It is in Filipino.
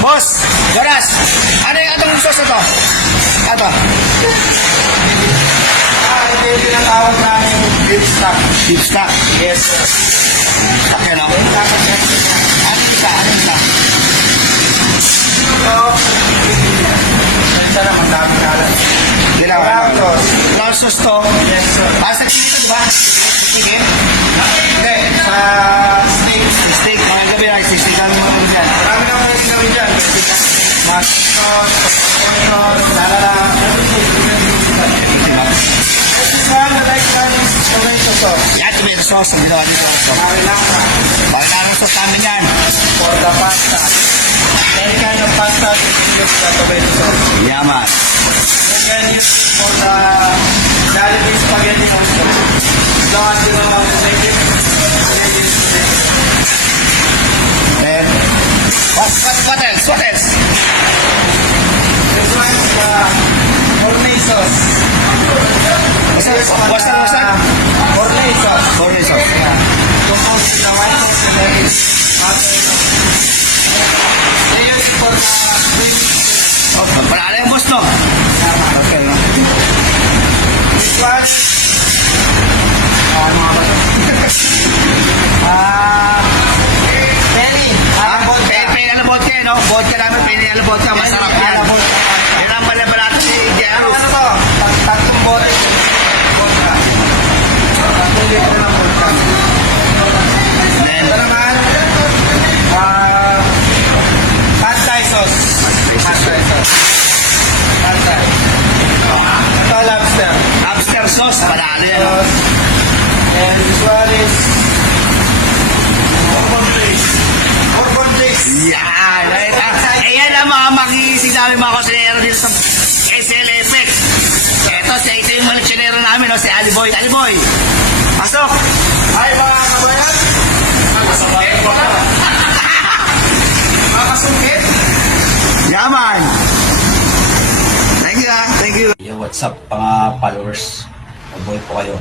Boss, Jonas, ano yung atong sauce ito? Ito. Ito yung tinatawag namin beef stock. Beef stock. Yes, sir. Stock yan, no? Dapat yan. Ano isa? Ano isa? Ito, ito naman dami kalat. Dilaw. Tapos, Flour sauce to. yes, sir. Sa chicken, di ba? Chicken? Hindi, sa steak. Steak. Mga gabi lang, steak kami mga dyan. Marami na pwede gawin dyan. Pwede ka maston, onion, lalala. This one, I like that is tomato sauce. Yan, tomato sauce ang ginawa dito. So, Marami lang ka. bakit namin sauce namin yan? For the pasta. Any kind of pasta, use the tomato sauce. Yaman. You can use for the Jollibee spaghetti also. As long as you know how to make it, then you use it. Then, what else? What else? This one is the gourmet sauce. What's that? Gourmet sauce. Gourmet sauce. Yeah. Composed with the white sauce and then other sauce. They use it for the green. Oh, panalo yung boss, no? Okay, no? This one. Ano nga ba ito? Penny. Ano vodka, no? Vodka namin, pinili vodka. Masarap yan. Yan ang balabalata si Diaro. Ano to? Tatlong bote. Vodka. Tatlong litro ng vodka. Then, Ito naman, pad thai sauce. Pad thai sauce. Pad thai. Ito, lobster. lobster sauce. Panalo yan, no? And this one is bourbon flakes. Bourbon flakes. Yan. Ayan ang mga makikisig namin mga kusinero dito sa SLFX. Ito yung maliksinero namin, no? Si Aliboy. Aliboy, pasok! Hi mga kabayan. Makasungkit ba? Makasungkit? Yaman! Thank you, ah. Thank you. Yo, what's up mga followers? Mabuhay po kayo.